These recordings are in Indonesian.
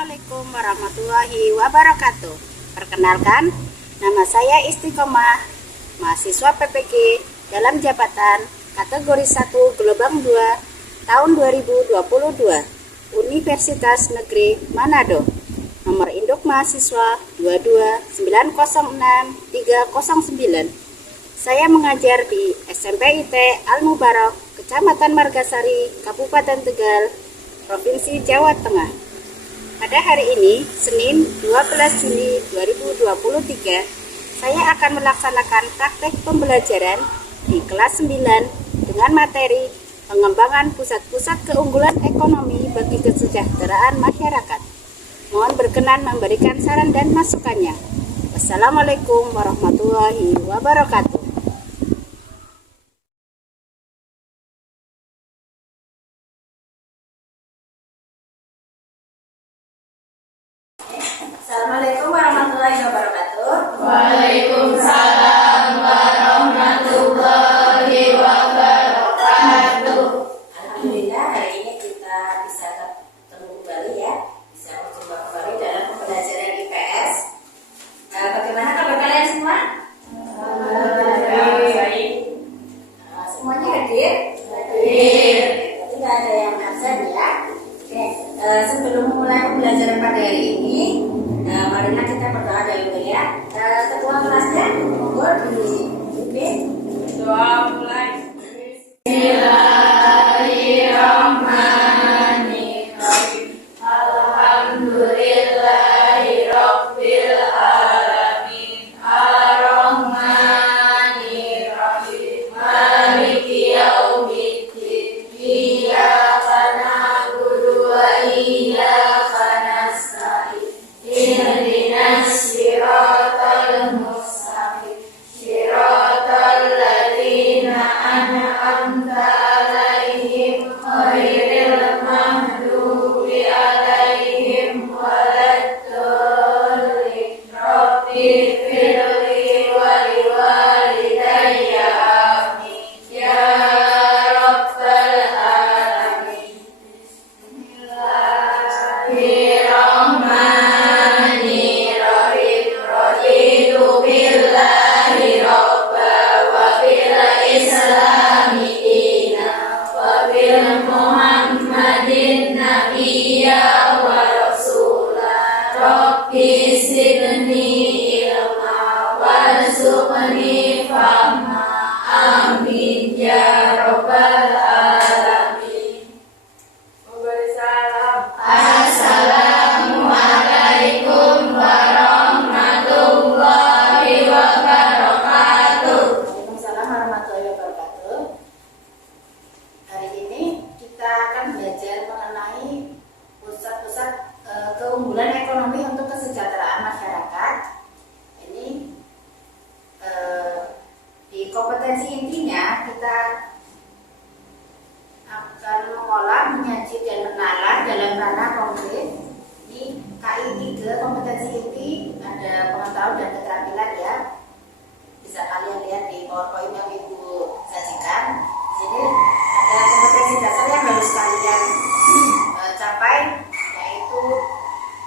Assalamualaikum warahmatullahi wabarakatuh. Perkenalkan, nama saya Istiqomah, mahasiswa PPG dalam jabatan kategori 1 Gelombang 2 tahun 2022 Universitas Negeri Manado. Nomor induk mahasiswa 22906-309. Saya mengajar di SMP IT Al Mubarak, Kecamatan Margasari, Kabupaten Tegal, Provinsi Jawa Tengah. Pada hari ini, Senin 12 Juli 2023, saya akan melaksanakan praktek pembelajaran di kelas 9 dengan materi pengembangan pusat-pusat keunggulan ekonomi bagi kesejahteraan masyarakat. Mohon berkenan memberikan saran dan masukannya. Wassalamualaikum warahmatullahi wabarakatuh. Assalamualaikum warahmatullahi wabarakatuh. Waalaikumsalam warahmatullahi wabarakatuh. Alhamdulillah hari ini kita bisa ketemu kembali ya, bisa berjumpa kembali dalam pembelajaran IPS. Bagaimana kabar kalian semua? Baik. Semuanya hadir? Hadir. Jadi tidak ada yang absen ya. Oke, sebelum memulai pembelajaran pada hari ini, marilah kita berdoa dahulu ya. Ketua kelasnya, monggo dipimpin. Doa mulai. Bismillahirrahmanirrahim. Alhamdulillahirabbil alamin. Arrahmanirrahim. Maliki yaumiddin. Iyyaka na'budu wa iyyaka nasta'in. Ihdinas siratal mustaqim. Siratal ladzina an'amta 'alaihim ghairil maghdubi 'alaihim waladdallin. Rabbighfirli wa liwalidayya amin ya rabbal alamin. Bismillahirrahmanirrahim. Raditu billahi rabba wa bil islami dina wa bil muhammadin nabiyya wa rasula. Rabbi zidni ilma warzuqni fahma. Amin ya rabbal alamin. Assalamualaikum warahmatullahi wabarakatuh. Waalaikumsalam warahmatullahi wabarakatuh. Hari ini kita akan belajar mengenai pusat-pusat keunggulan ekonomi untuk kesejahteraan masyarakat. Ini di kompetensi intinya kita akan mengolah, menyaji dan menalar dalam ranah konkret. Ini KI 3 kompetensi inti, ada pengetahuan dan keterampilan ya. Bisa kalian lihat di PowerPoint yang Ibu sajikan. Jadi ada kompetensi dasar yang harus kalian capai, yaitu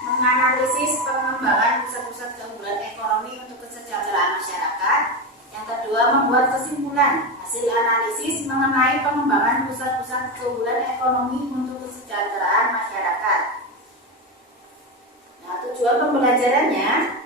menganalisis pengembangan pusat-pusat keunggulan ekonomi untuk kesejahteraan masyarakat. Yang kedua, membuat kesimpulan hasil analisis mengenai pengembangan pusat-pusat keunggulan ekonomi untuk kesejahteraan masyarakat. Nah, tujuan pembelajarannya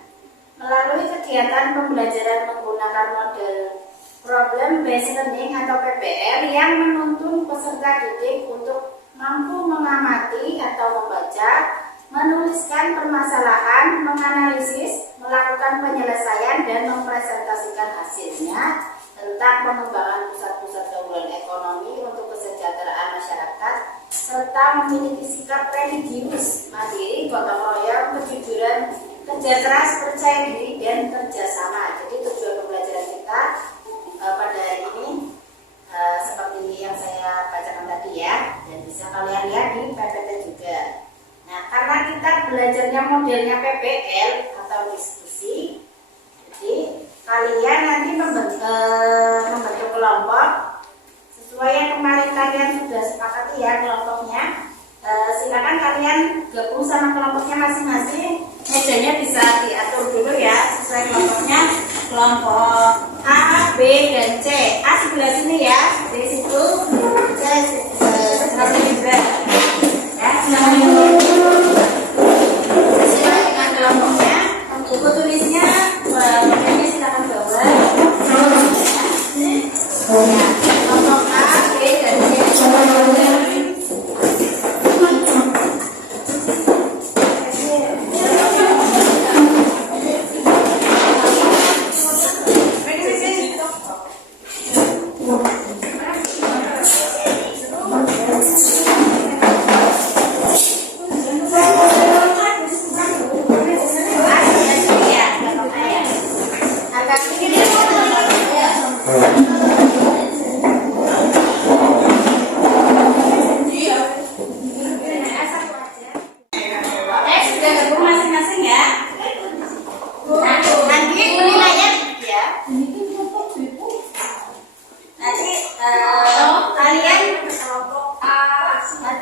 melalui kegiatan pembelajaran menggunakan model Problem Based Learning atau PBL yang menuntun peserta didik untuk mampu mengamati atau membaca, menuliskan permasalahan, menganalisis, melakukan penyelesaian dan mempresentasikan hasilnya tentang pengembangan pusat-pusat keunggulan ekonomi untuk kesejahteraan masyarakat, serta memiliki sikap religius, mandiri, gotong royong, kejujuran, kerja keras, percaya diri, dan kerjasama. Jadi tujuan pembelajaran kita pada hari ini seperti yang saya bacakan tadi ya, dan bisa kalian lihat di PPT juga. Nah, karena kita belajarnya modelnya PBL atau diskusi, jadi kalian nanti membentuk kelompok sesuai yang kemarin kalian sudah sepakati ya kelompoknya. Silakan kalian gabung sama kelompoknya masing-masing. Mejanya bisa diatur dulu ya sesuai kelompoknya. Kelompok A, B, dan C. A sebelah sini ya, di situ. C sebelah sini juga. Ya, sesuai dengan kelompoknya. Buku tulisnya, kelompoknya silakan bawa. Ya, kelompok A, B, dan C.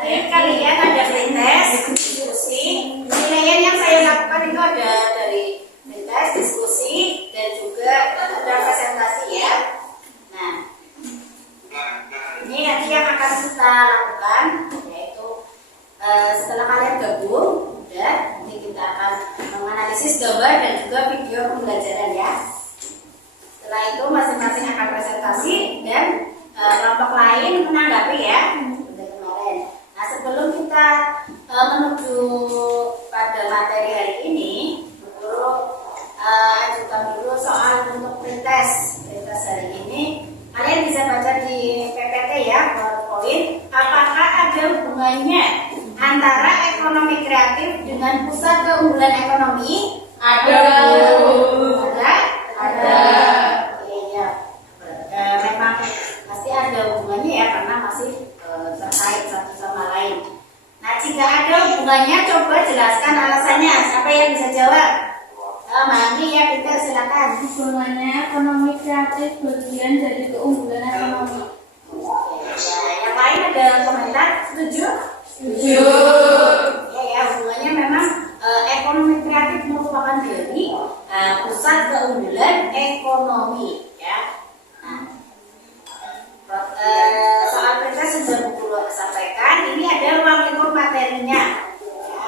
Kalian ada pretest, diskusi. Penilaian yang saya lakukan itu ada dari pretest, diskusi, dan juga ada presentasi ya. Nah, ini nanti yang akan kita lakukan yaitu setelah kalian gabung, udah nanti kita akan menganalisis gambar dan juga video pembelajaran ya. Setelah itu masing-masing akan presentasi dan kelompok lain menanggapi ya. Nah, sebelum kita menuju pada materi hari ini, perlu ajukan dulu soal untuk pretest hari ini. Kalian bisa baca di PPT ya, PowerPoint. Apakah ada hubungannya antara ekonomi kreatif dengan pusat keunggulan ekonomi? Ada. Ada. Iya. Memang pasti ada hubungannya ya karena masih terkait satu sama lain. Nah, jika ada hubungannya, coba jelaskan alasannya. Siapa yang bisa jawab? Mami ya, Peter silakan. Hubungannya ekonomi kreatif bagian dari keunggulan ekonomi. Ya, yang lain ada komentar? Setuju? Setuju. Ya, hubungannya memang ekonomi kreatif merupakan dari pusat keunggulan ekonomi. Ya. Nah, soal kita sudah buku sampaikan. Ini ada ruang lingkup materinya. Ya.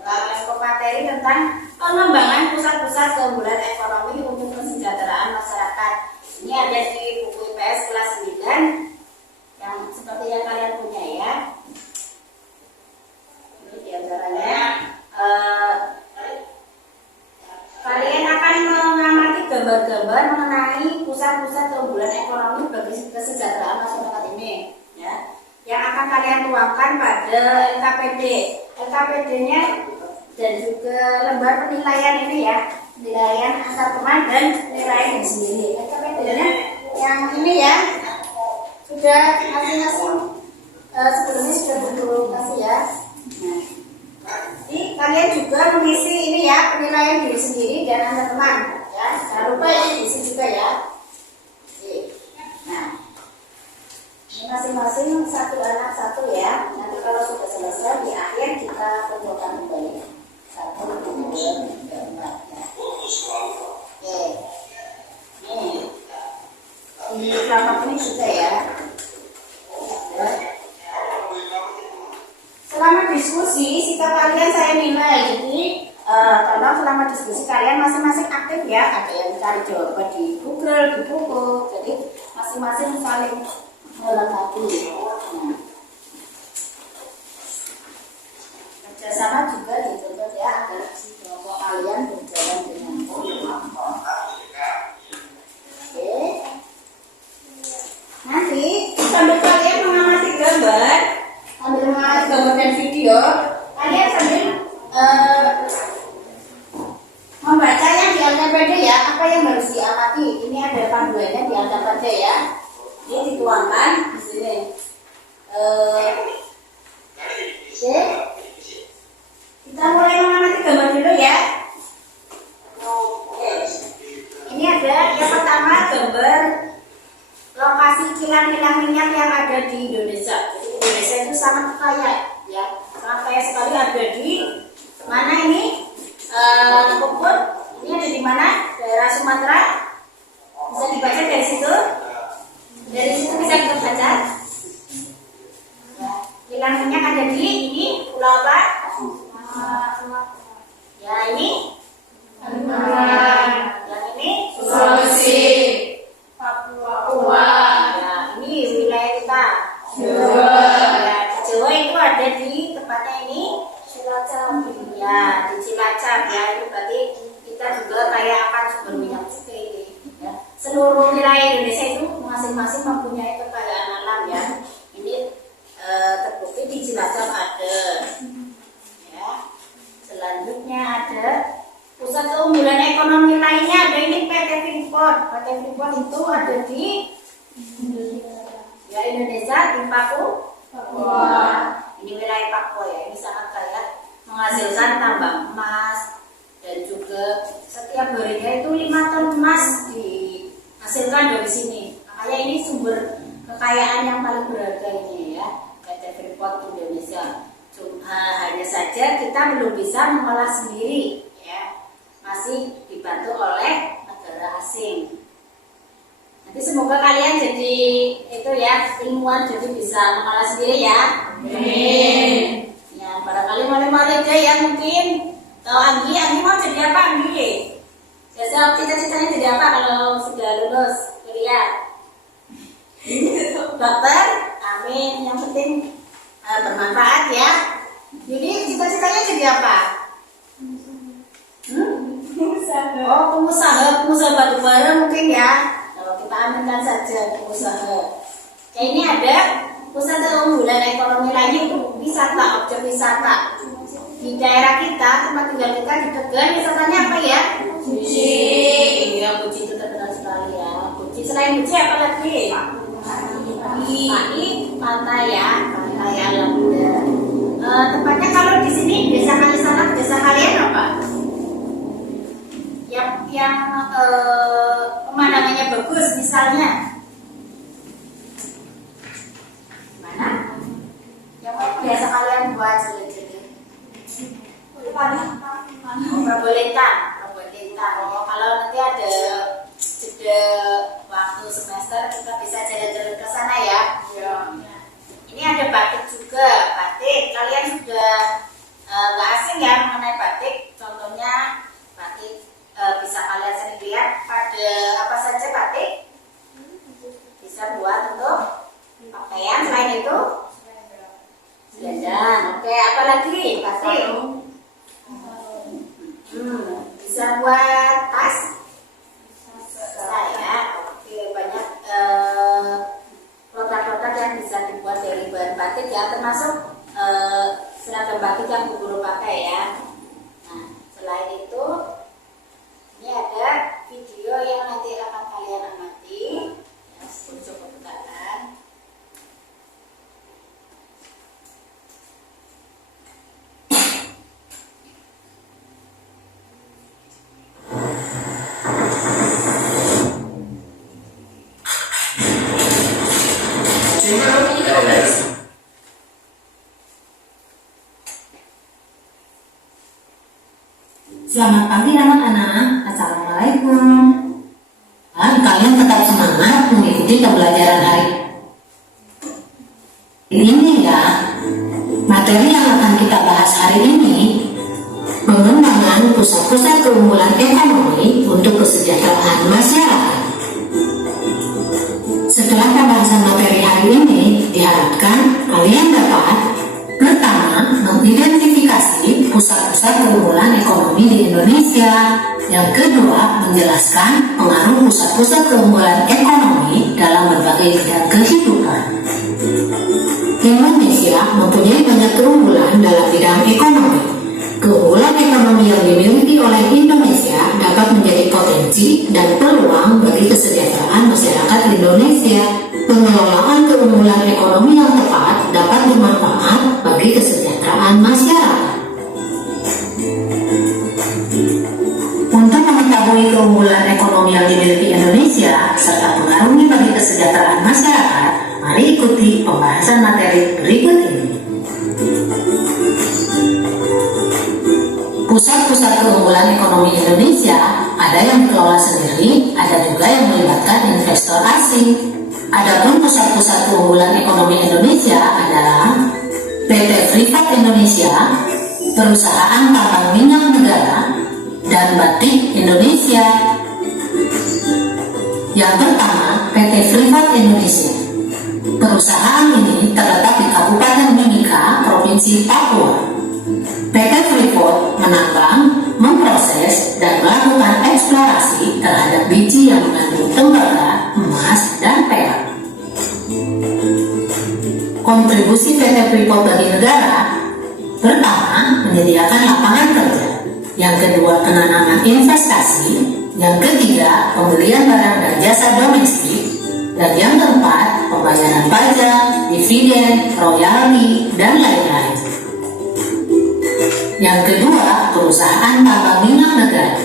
Ruang lingkup materi tentang pengembangan pusat-pusat keunggulan ekonomi untuk kesejahteraan masyarakat. Ini ada di buku IPS kelas 9 yang seperti yang kalian punya ya. Ini diantaranya kalian akan mengamati gambar-gambar mengenai pusat-pusat keunggulan ekonomi bagi kesejahteraan masyarakat ini ya. Yang akan kalian tuangkan pada LKPD. LKPD-nya dan juga lembar penilaian ini ya, penilaian antar teman dan penilaian sendiri. LKPD-nya yang ini ya, sudah masing-masing sebelumnya sudah berkomunikasi ya. Nah, jadi kalian juga mengisi ini ya, penilaian diri sendiri dan antar teman ya. Jangan lupa ini diisi juga ya. Nah, ini masing-masing satu anak satu ya. Nanti kalau sudah selesai di akhir kita kumpulkan kembali. 1, 2, 3, 4 ya. Oke. Ini kelompok ini juga ya. Selama diskusi, sikap kalian saya nilai. Jadi, tolong selama diskusi kalian masing-masing aktif ya. Ada yang cari jawaban di Google, di buku. Jadi, masing-masing saling melengkapi. Nah, kerjasama juga dituntut ya agar kelompok kalian berjalan dengan kelompok. Oke. Nanti sambil kalian mengamati gambar, sambil mengamati gambar dan video, kalian sambil membaca yang di LKPD ya, apa yang harus diamati. Ini ada panduannya di LKPD ya. Ini dituangkan di sini. Oke. Kita mulai mengamati gambar dulu ya. Oke. Ini ada yang pertama gambar lokasi kilang-kilang minyak yang ada di Indonesia. Jadi Indonesia itu sangat kaya ya. Sampai sekali ada di mana ini? Puput. Ini ada di mana? Daerah Sumatera. Bisa dibaca dari situ. Dari situ bisa kita baca. Ya. Kilang minyak ada di ini pulau apa? Ya ini. Yang ini Sulawesi, Papua. Ya, ini wilayah kita. Jawa. Ya, di Jawa itu ada di tempatnya ini Cilacap. Ya, di Cilacap ya. Itu berarti kita juga kaya akan sumber minyak juga ini. Ya. Seluruh wilayah Indonesia itu masing-masing mempunyai kekayaan alam ya. Ini terbukti di Cilacap ada. Ya. Selanjutnya ada pusat keunggulan ekonomi lainnya, ada ini PT Freeport. PT Freeport itu ada di ya Indonesia, di Papua. Ini wilayah Papua ya, ini sangat kaya menghasilkan tambang emas dan juga setiap harinya itu 5 ton emas dihasilkan dari sini. Makanya ini sumber kekayaan yang paling berharga ini ya, PT Freeport Indonesia. Hanya saja kita belum bisa mengolah sendiri ya. Masih dibantu oleh negara asing. Nanti semoga kalian jadi itu ya ilmuwan, jadi bisa mengolah sendiri ya. Amin. Ya barangkali malu-malu deh ya mungkin. Tahu Anggi mau jadi apa Anggi? Biasa cita-citanya jadi apa kalau sudah lulus kuliah? Dokter? Amin. Yang penting bermanfaat ya. Jadi cita-citanya jadi apa? Oh, pengusaha batubara mungkin ya. Kalau kita aminkan saja pengusaha. Kayak ini ada pusat keunggulan ekonomi lainnya itu wisata, objek wisata. Di daerah kita, tempat tinggal kita di Tegal, wisatanya apa ya? Guci. Iya, Guci itu terkenal sekali ya. Guci selain Guci apa lagi? Pagi, pantai ya, pantai alam. Tempatnya kalau di sini desa Kalisana, desa kalian apa? Yang pemandangannya bagus misalnya mana? Yang biasa kalian buat jelek-jelek Probolinggo. Oh, kalau nanti ada jeda waktu semester kita bisa jalan-jalan ke sana ya. Ini ada batik juga. Batik kalian sudah nggak asing ya mengenai batik. Contohnya batik bisa kalian sering lihat pada apa saja batik. Bisa buat untuk pakaian. Selain itu selendang. Oke, apa lagi batik? Bisa buat tas. Saya oke, banyak produk-produk yang bisa dibuat dari bahan batik ya, termasuk seragam batik yang guru pakai ya. Nah, selain itu ini ada video yang nanti akan kalian amati ya, untuk pembukaan. Selamat pagi anak-anak, Assalamualaikum. Kalian tetap semangat mengikuti pembelajaran hari ini ya. Materi yang akan kita bahas hari ini pengembangan pusat-pusat keunggulan ekonomi untuk kesejahteraan masyarakat. Setelah pembahasan materi hari ini, diharapkan kalian dapat pertama, mengidentifikasi pusat-pusat keunggulan ekonomi di Indonesia. Yang kedua, menjelaskan pengaruh pusat-pusat keunggulan ekonomi dalam berbagai bidang kehidupan. Indonesia mempunyai banyak keunggulan dalam bidang ekonomi. Keunggulan ekonomi yang dimiliki oleh Indonesia dapat menjadi potensi dan peluang bagi kesejahteraan masyarakat Indonesia. Pengelolaan keunggulan ekonomi yang tepat dapat bermanfaat bagi kesejahteraan masyarakat. Untuk mengetahui keunggulan ekonomi yang dimiliki Indonesia serta pengaruhnya bagi kesejahteraan masyarakat, mari ikuti pembahasan materi berikut ini. Pusat-pusat keunggulan ekonomi Indonesia ada yang dikelola sendiri, ada juga yang melibatkan investor asing. Adapun pusat-pusat keunggulan ekonomi Indonesia adalah PT Freeport Indonesia, Perusahaan Tambang Minyak Negara, dan Batik Indonesia. Yang pertama, PT Freeport Indonesia. Perusahaan ini terletak di Kabupaten Mimika, Provinsi Papua. PT Freeport menambang, memproses, dan melakukan eksplorasi terhadap biji yang mengandung tembaga, emas, dan perak. Kontribusi PT Freeport bagi negara: pertama, menyediakan lapangan kerja. Yang kedua, penanaman investasi. Yang ketiga, pembelian barang dan jasa domestik. Dan yang keempat, pembayaran pajak, dividen, royalti, dan lain-lain. Yang kedua, perusahaan tambang minyak negara.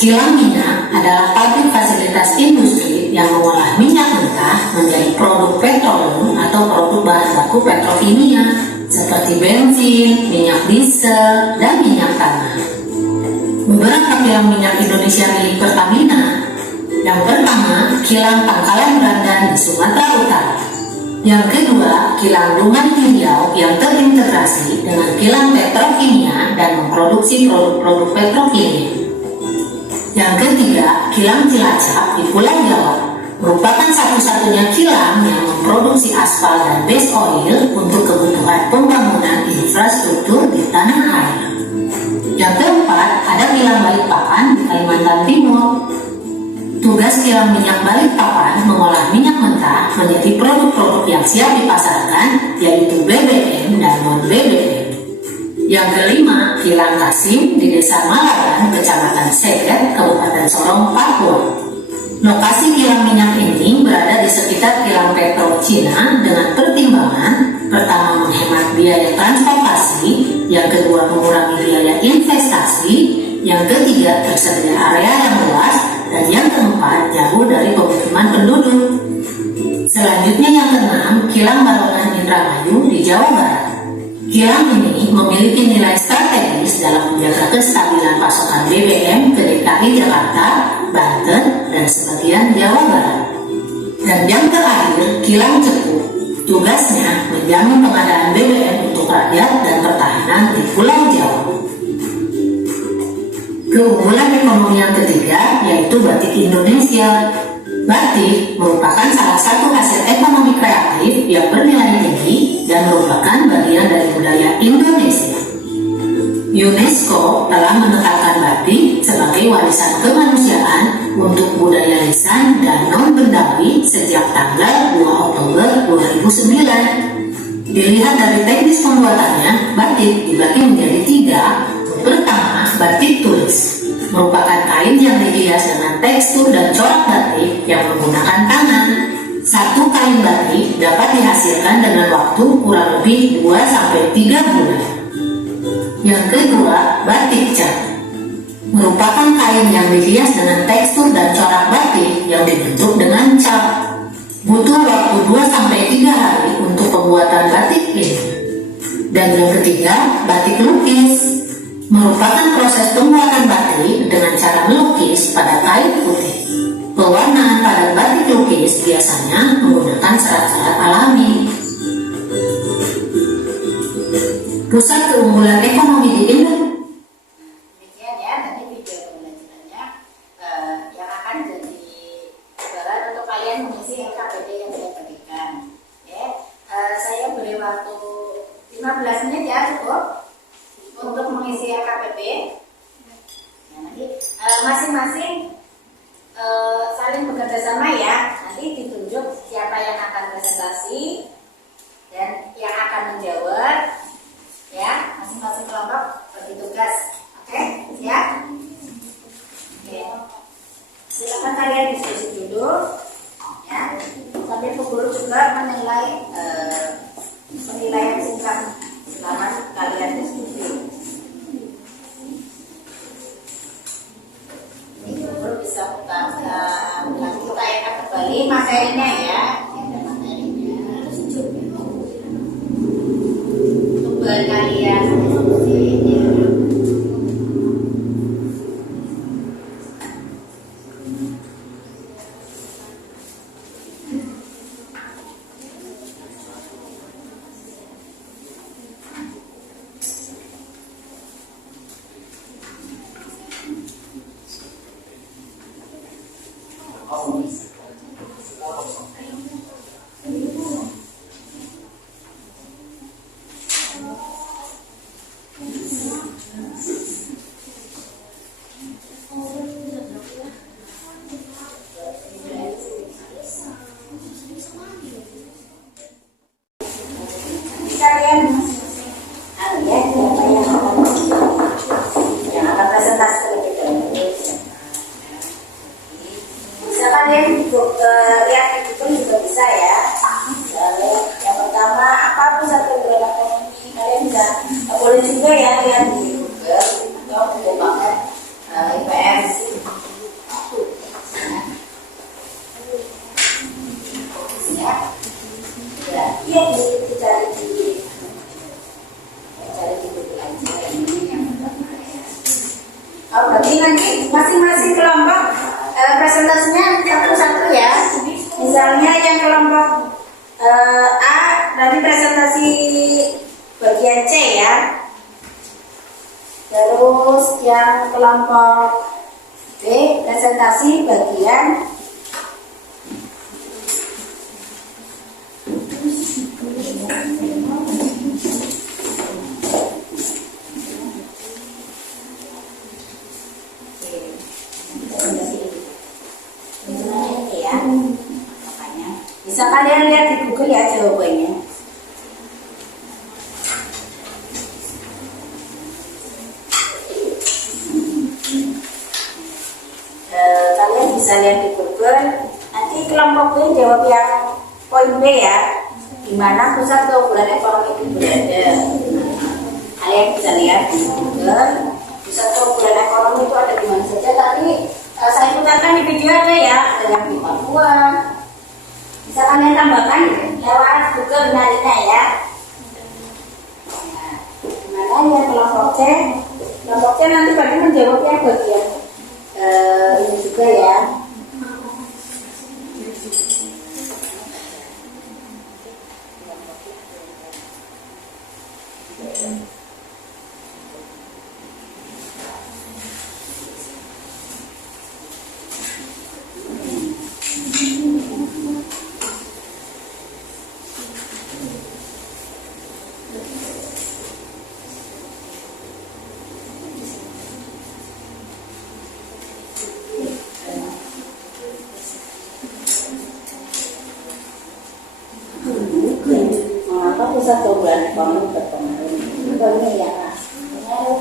Kilang minyak adalah pabrik fasilitas industri yang mengolah minyak mentah menjadi produk petroleum atau produk bahan baku petrokimia seperti bensin, minyak diesel, dan minyak tanah. Beberapa kilang minyak Indonesia milik Pertamina. Yang pertama, kilang Pangkalan Brandan di Sumatera Utara. Yang kedua, kilang Dungan Riau yang terintegrasi dengan kilang petrokimia dan memproduksi produk-produk petrokimia. Yang ketiga, kilang Cilacap di Pulau Jawa merupakan satu-satunya kilang yang memproduksi aspal dan base oil untuk kebutuhan pembangunan infrastruktur di tanah air. Yang keempat, ada kilang Balikpapan di Kalimantan Timur. Tugas kilang minyak Balikpapan mengolah minyak mentah menjadi produk-produk yang siap dipasarkan, yaitu BBM dan non-BBM. Yang kelima, kilang Kasim di Desa Malaran, Kecamatan Seket, Kabupaten Sorong, Papua. Lokasi kilang minyak ini berada di sekitar kilang Petro Cina dengan pertimbangan: pertama, menghemat biaya transportasi; yang kedua, mengurangi biaya investasi; yang ketiga, tersedia area yang luas; dan yang keempat, jauh dari pemukiman penduduk. Selanjutnya yang keenam, kilang Balongan Indramayu di Jawa Barat. Kilang ini memiliki nilai strategis dalam menjaga kestabilan pasokan BBM ke DKI Jakarta, Banten, dan sebagian Jawa Barat. Dan yang terakhir, kilang Cepu. Tugasnya menjamin pengadaan BBM untuk rakyat dan pertahanan di Pulau Jawa. Keunggulan ekonomi yang ketiga yaitu Batik Indonesia. Batik merupakan salah satu hasil ekonomi kreatif yang bernilai tinggi dan merupakan bagian dari budaya Indonesia. UNESCO telah menetapkan batik sebagai warisan kemanusiaan untuk budaya lisan dan non-bendawi sejak tanggal 2 Oktober 2009. Dilihat dari teknis pembuatannya, batik dibagi menjadi 3. Pertama, batik tulis. Merupakan kain yang dihias dengan tekstur dan corak batik yang menggunakan tangan. Satu kain batik dapat dihasilkan dengan waktu kurang lebih 2-3 bulan. Yang kedua, batik cat. Merupakan kain yang dihias dengan tekstur dan corak batik yang dibentuk dengan cat. Butuh waktu 2-3 hari untuk pembuatan batik ini. Dan yang ketiga, batik lukis. Merupakan proses pembuatan batik dengan cara melukis pada kain putih. Pewarnaan pada batik lukis biasanya menggunakan serat-serat alami. Pusat keunggulan ekonomi di Indonesia. Demikian ya, nanti video pembelajarannya yang akan jadi bahan untuk kalian mengisi LKPD yang saya berikan. Ya, saya beri waktu 15 menit ya, cukup untuk mengisi LKPP. Ya, nanti masing-masing saling bekerja sama ya. Nanti ditunjuk siapa yang akan presentasi dan yang akan menjawab. Ya, masing-masing kelompok bagi tugas. Oke, siap? Oke. Silakan kalian diskusi dulu. Ya, sambil Bu Guru juga menilai penilaian singkat selama kalian diskusi. Ini Guru bisa kita kembali materinya ya. Ada materinya. juga ya lihat di Google atau Google banget IPS. Ya, ya dicari di Google aja ini yang oh, berarti nanti masing-masing kelompok presentasinya satu-satu ya. Misalnya yang kelompok A nanti presentasi bagian C ya. Terus yang kelompok B presentasi bagian bisa kalian lihat di Google ya jawabannya. Kalian bisa lihat di Google. Nanti kelompok B jawab yang poin B ya, di mana pusat keunggulan ekonomi itu berada. Kalian bisa lihat di Google pusat keunggulan ekonomi itu ada di mana saja. Tapi saya putarkan di video ada ya, ada yang di Papua. Bisa kalian tambahkan lewat Google nyarinya ya. Nah, mana yang kelompok C? Kelompok C nanti berarti menjawabnya bagian ini juga ya. Mengapa pusat keunggulan ekonomi berpengaruh? Ini ya,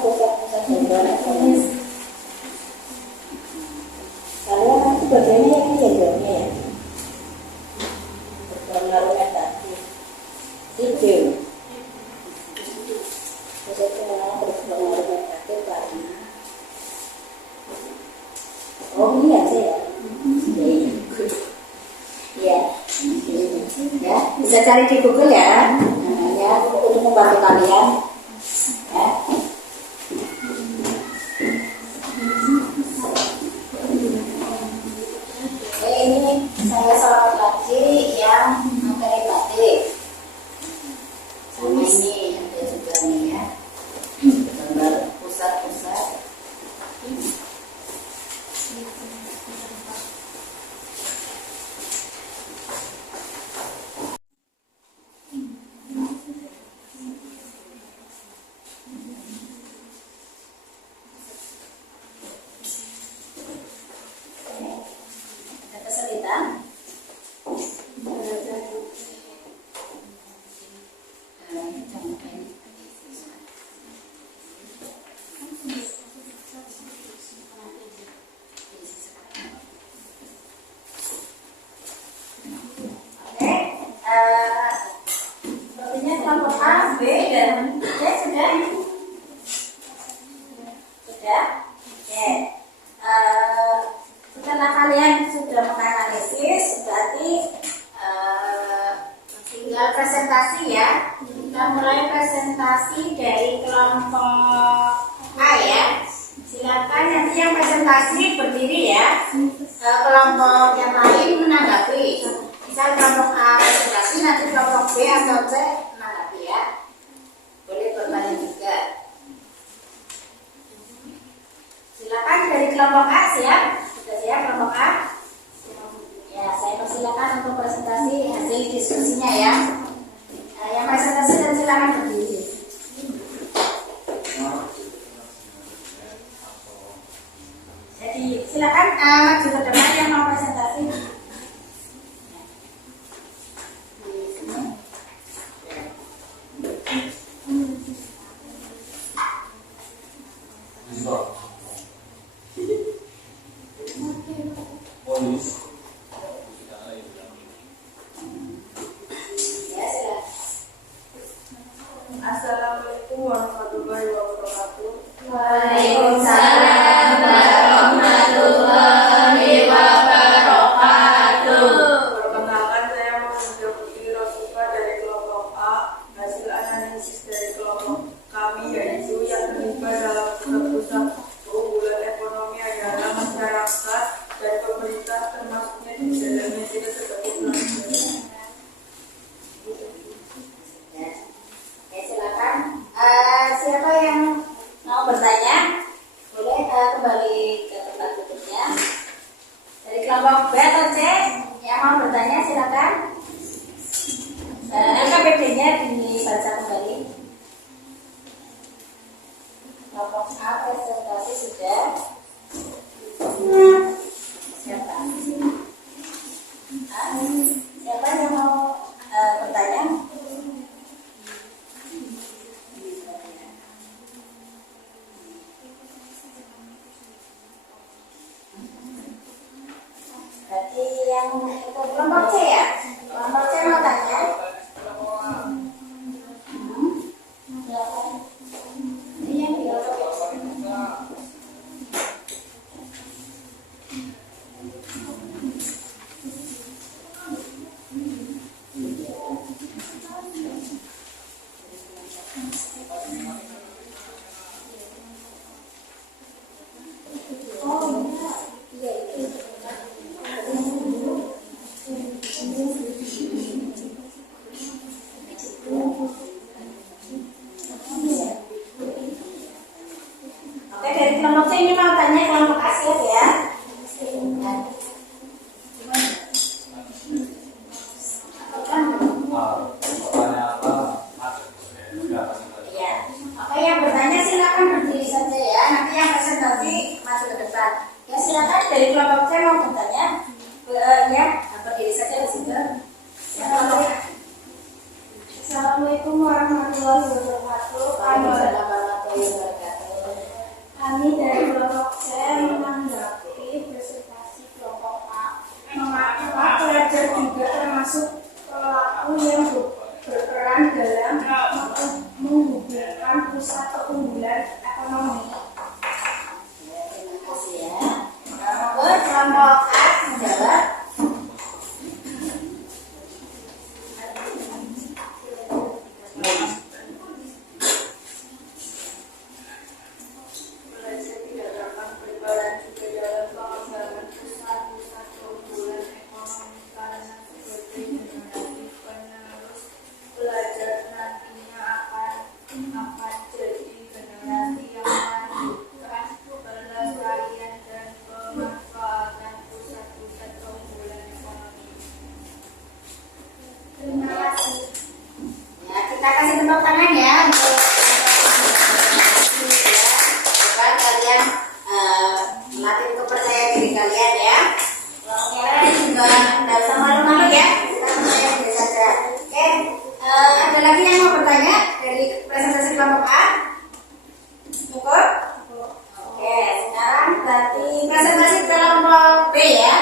pusat keunggulan ekonomi. Kalian nanti bagiannya yang ini ya jawabnya ya. Berpengaruh negatif. Itu. Pusat keunggulan berpengaruh negatif karena ini aja ya. Ya. Ya, bisa cari di Google ya. Ya, untuk membantu kalian. Ya. Oke, ini saya sorot lagi yang materi batik. Sama ini ada juga nih ya. Gambar pusat-pusat. Sepertinya kelompok A, B, dan C sudah? Sudah? Oke. Setelah kalian sudah menganalisis, berarti tinggal presentasi ya. Kita mulai presentasi dari kelompok A ya. Silakan nanti yang presentasi berdiri ya. Kelompok yang lain menanggapi. Misal kelompok A presentasi, nanti kelompok B atau C menanggapi ya. Boleh bertanya juga. Silakan dari kelompok A siap. Sudah siap kelompok A? Ya, saya persilakan untuk presentasi hasil diskusinya ya. Yang presentasi dan silakan berdiri. Jadi silakan maju ke depan yang mau presentasi. Assalamualaikum warahmatullahi warahmatullahi wabarakatuh. Waalaikumsalam warahmatullahi wabarakatuh. Perkenalkan, saya Muhammad Putri Rosifa dari kelompok A. Hasil analisis dari kelompok kami yaitu yang terlibat dalam pusat keunggulan ekonomi adalah masyarakat dan pemerintah, termasuknya di dalamnya tidak seperti pelajaran. Oke, silakan. Siapa yang mau bertanya? Boleh kembali ke tempat duduknya. Dari kelompok B atau C yang mau bertanya silakan. LKPD-nya dibaca kembali. Kelompok A presentasi sudah. Siapa? Siapa yang mau bertanya? Berarti yang itu kelompok C ya? Kelompok C mau tanya? Silakan. Ini yang di kelompok C. Oke, dari kelompok C ini mau tanya kelompok A siap ya? Iya. Oke, yang bertanya silakan berdiri saja ya. Nanti yang presentasi maju ke depan. Ya silakan dari kelompok C mau bertanya. Ya, berdiri saja di situ. Silakan. Assalamualaikum warahmatullahi wabarakatuh. Waalaikumsalam warahmatullahi wabarakatuh. Kami dari kelompok C menanggapi presentasi kelompok A. Mengapa pelajar juga termasuk pelaku yang berperan dalam menghubungkan pusat keunggulan ekonomi. Ya, terima kasih ya. Monggo kelompok A menjawab. Belajar tidak dapat berperan juga dalam pengembangan pusat-pusat keunggulan ekonomi karena sebagai generasi penerus belajar nantinya akan jadi generasi yang melanjutkan pelestarian dan pemanfaatan pusat-pusat keunggulan ekonomi. Terima kasih. Ya, kita kasih tepuk tangan ya untuk coba kalian melatih kepercayaan diri kalian ya. Kalau kalian juga nggak usah malu-malu ya, kita percaya diri saja. Oke, ada lagi yang mau bertanya dari presentasi kelompok A? Cukup? Oke, sekarang berarti presentasi kelompok B ya.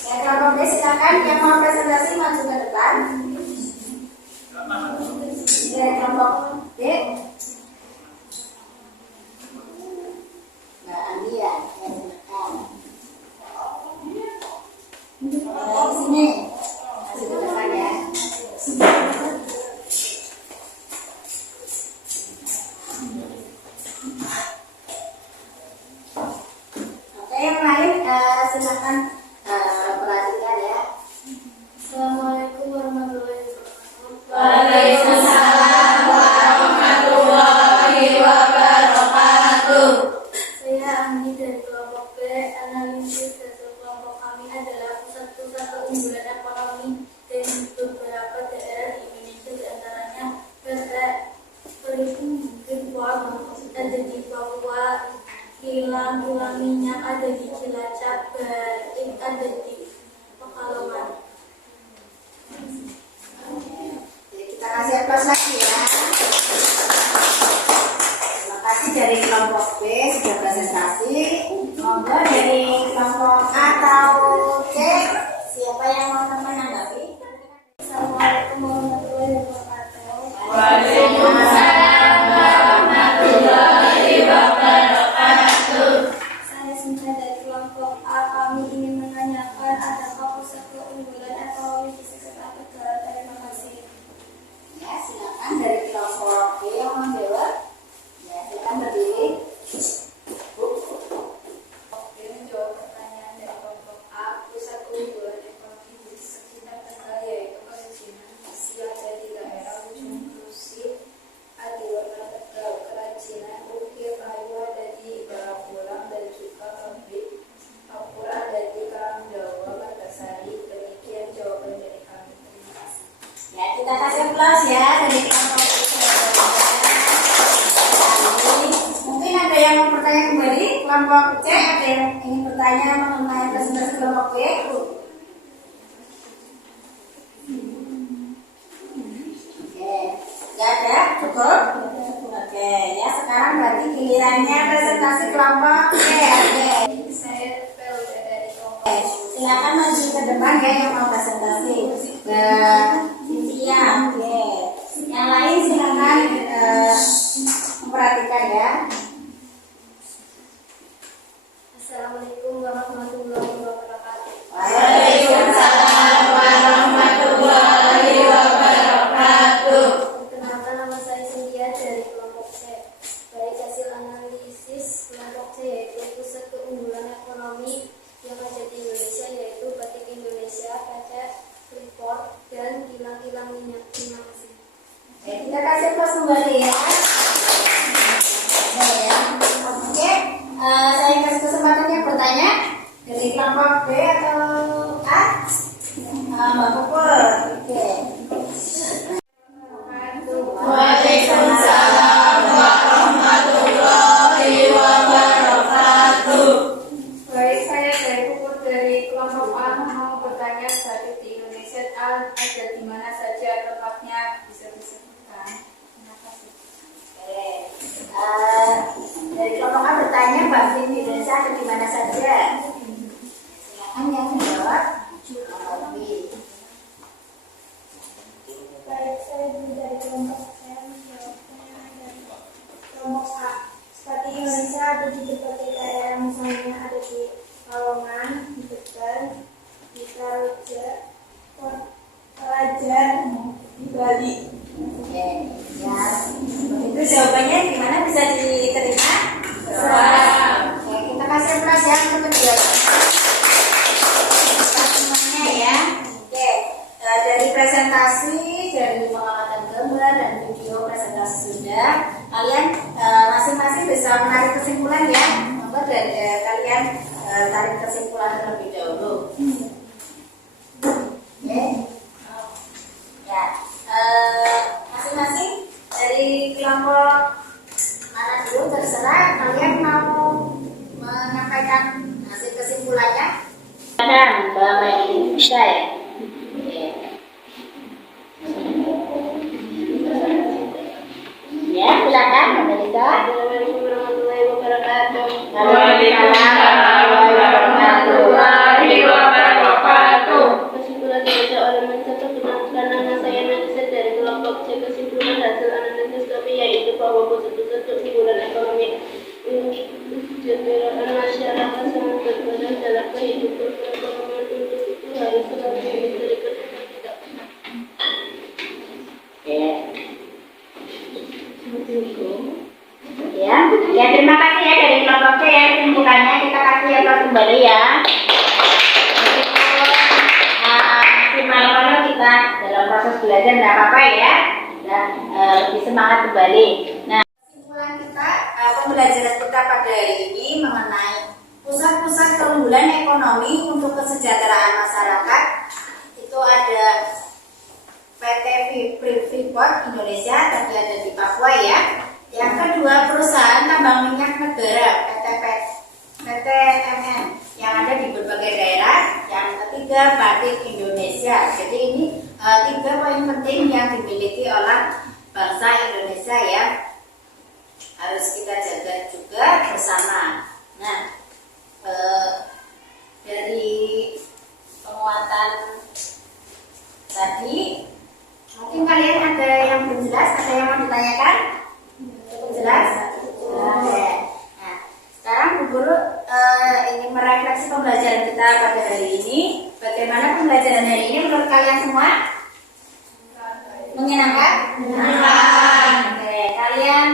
Ya, kelompok B silakan yang mau presentasi maju ke depan. Dari kelompok B, Mbak Andia, ya silakan. Di sini, masih di depan ya. Oke, yang lain silakan perhatikan ya. Assalamualaikum warahmatullahi wabarakatuh. Waalaikumsalam warahmatullahi wabarakatuh. Saya Anggi dari kelompok B. Analisis hasil kelompok kami adalah pusat-pusat keunggulan ekonomi dan beberapa daerah di Indonesia, diantaranya Freeport ada di Papua, kilang minyak ada di Cilacap, Batik ada di Pekalongan. Jadi kita kasih aplaus lagi ya. Terima kasih dari kelompok B sudah presentasi. Monggo dari kelompok A atau C, siapa yang mau menanggapi? Assalamualaikum warahmatullahi wabarakatuh. Waalaikumsalam ya dari kelompok B. Mungkin ada yang mau bertanya kembali, kelompok C ada yang ingin bertanya mengenai presentasi kelompok B? Oke, nggak ada, cukup. Oke, ya sekarang berarti gilirannya presentasi kelompok C. Oke, Saya PLD dari kelompok oke, silakan maju ke depan ya yang mau presentasi. Cynthia, oke. Yang lain silakan memperhatikan ya. Assalamualaikum warahmatullahi wabarakatuh. Waalaikumsalam warahmatullahi wabarakatuh. Perkenalkan, nama saya Cynthia dari kelompok C. Baik hasil analisis kelompok C yaitu pusat keunggulan ekonomi yang ada di Indonesia yaitu Batik Indonesia, kaca Freeport, dan kilang-kilang minyak. Terima kasih. Oke, kita kasih plus kembali ya. Oke, saya kasih kesempatannya bertanya dari kelompok B atau A? Mbak Puput. Oke. Waalaikumsalam warahmatullahi wabarakatuh. Baik, saya dari Puput dari kelompok A mau bertanya batik di Indonesia ada di mana saja tempatnya bisa disebutkan. Terima kasih. Oke. Dari kelompok A bertanya batik di Indonesia ada di mana saja? Silakan yang menjawab. Kelompok B. Baik, saya dari kelompok saya menjawabnya dari kelompok A. Batik Indonesia ada di berbagai daerah, misalnya ada di Kalongan, di Tegal, di Toraja, di Bali. Oke, ya. Itu jawabannya gimana bisa diterima? Oke, kita kasih plus ya untuk kedua. Kita semuanya ya. Oke, dari presentasi, dari pengamatan gambar dan video presentasi sudah. Kalian masing-masing bisa menarik kesimpulan ya. Monggo dari kalian tarik kesimpulan terlebih dahulu. Oke. Ya, masing-masing dari kelompok mana dulu terserah kalian mau menyampaikan hasil kesimpulannya. Silakan Mbak Meli, bisa ya? Oke. Ya, silakan Mbak Melisa. Assalamualaikum warahmatullahi wabarakatuh. Waalaikumsalam warahmatullahi wabarakatuh. Kesimpulan baca oleh mencatat perkenalkan, nama saya Melisa dari kelompok C. Kesimpulan hasil analisis kami yaitu bahwa pusat-pusat keunggulan ekonomi kesejahteraan masyarakat sangat berperan dalam kehidupan perekonomian. Untuk itu harus selalu diberikan tidak. Oke. Ya, ya terima kasih ya dari kelompok C ya kesimpulannya kita kasih ya kembali ya. Maksimal kita dalam proses belajar nggak apa-apa ya. Dan lebih semangat kembali. Nah, kesimpulan kita pembelajaran kita pada hari ini mengenai pusat-pusat keunggulan ekonomi untuk kesejahteraan masyarakat itu ada PT Freeport Indonesia tadi ada di Papua ya. Yang kedua perusahaan tambang minyak negara PT MN yang ada di berbagai daerah. Yang ketiga Batik Indonesia. Jadi ini 3 poin penting yang dimiliki oleh bangsa Indonesia ya. Harus kita jaga juga bersama. Nah, dari penguatan tadi mungkin kalian ada yang belum jelas, ada yang mau ditanyakan? Cukup jelas? Oke. Nah, sekarang Bu Guru ingin merefleksi pembelajaran kita pada hari ini. Bagaimana pembelajaran hari ini menurut kalian semua? Menyenangkan? Menyenangkan. Oke, kalian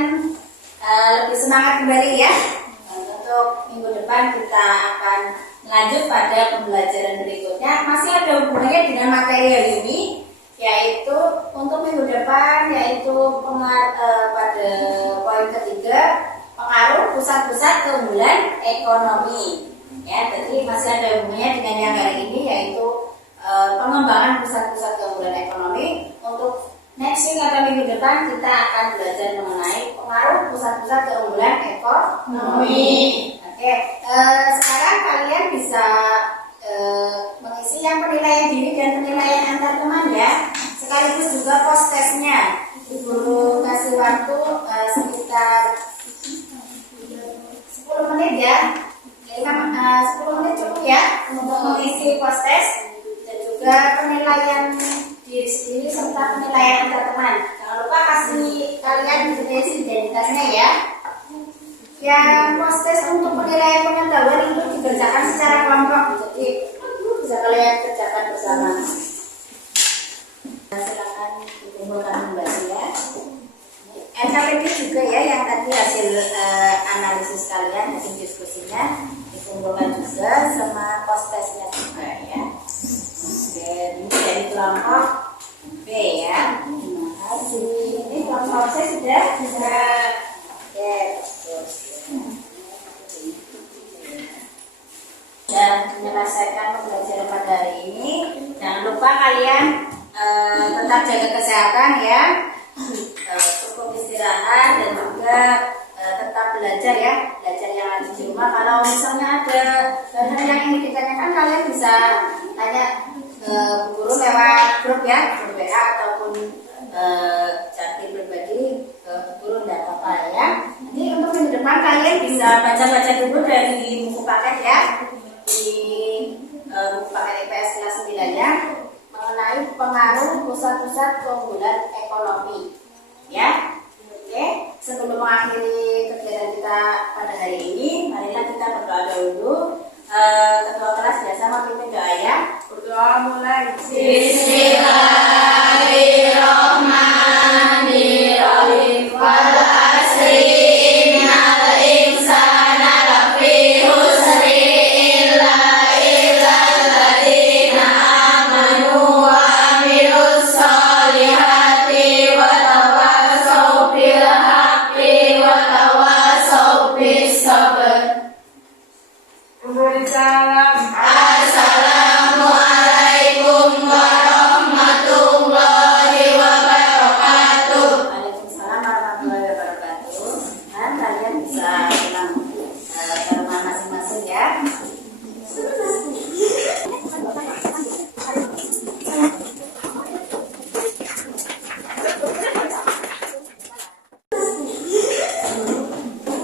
lebih semangat kembali ya. Untuk minggu depan kita akan lanjut pada pembelajaran berikutnya. Masih ada hubungannya dengan materi hari ini, yaitu untuk minggu depan yaitu pada poin ketiga pengaruh pusat-pusat keunggulan ekonomi ya. Jadi masih ada hubungannya dengan yang hari ini yaitu pengembangan pusat-pusat keunggulan ekonomi untuk Next week atau minggu depan kita akan belajar mengenai pengaruh pusat-pusat keunggulan ekonomi. Oke, sekarang kalian bisa mengisi yang penilaian diri dan penilaian antar teman ya. Sekaligus juga post testnya. Guru kasih waktu sekitar 10 menit ya. 10 menit cukup ya untuk mengisi post test dan juga penilaian diri sendiri serta penilaian antar teman. Jangan lupa kasih kalian identitasnya ya. Yang proses untuk penilaian pengetahuan itu dikerjakan secara kelompok, jadi bisa kalian kerjakan bersama. Silakan dikumpulkan kembali ya. NKPD juga ya yang tadi hasil analisis kalian, hasil diskusinya dikumpulkan juga sama post testnya juga ya. Oke, ini dari kelompok B ya. Terima kasih. Ini kelompok C sudah. Oke, terus. Dan menyelesaikan pembelajaran pada hari ini. Jangan lupa kalian tetap jaga kesehatan ya, cukup istirahat dan juga tetap belajar ya, belajar yang ada di rumah. Kalau misalnya ada hal yang ingin ditanyakan, kalian bisa tanya guru lewat grup ya, grup WA ataupun chat pribadi ke guru, tidak apa-apa ya. Nanti untuk minggu depan kalian bisa baca-baca dulu dari buku paket ya, di buku paket IPS kelas 9 ya, mengenai pengaruh pusat-pusat keunggulan ekonomi ya. Oke, sebelum mengakhiri kegiatan kita pada hari ini, marilah kita berdoa dulu. Ketua kelas biasa memimpin doa ya. Berdoa mulai. Bismillah.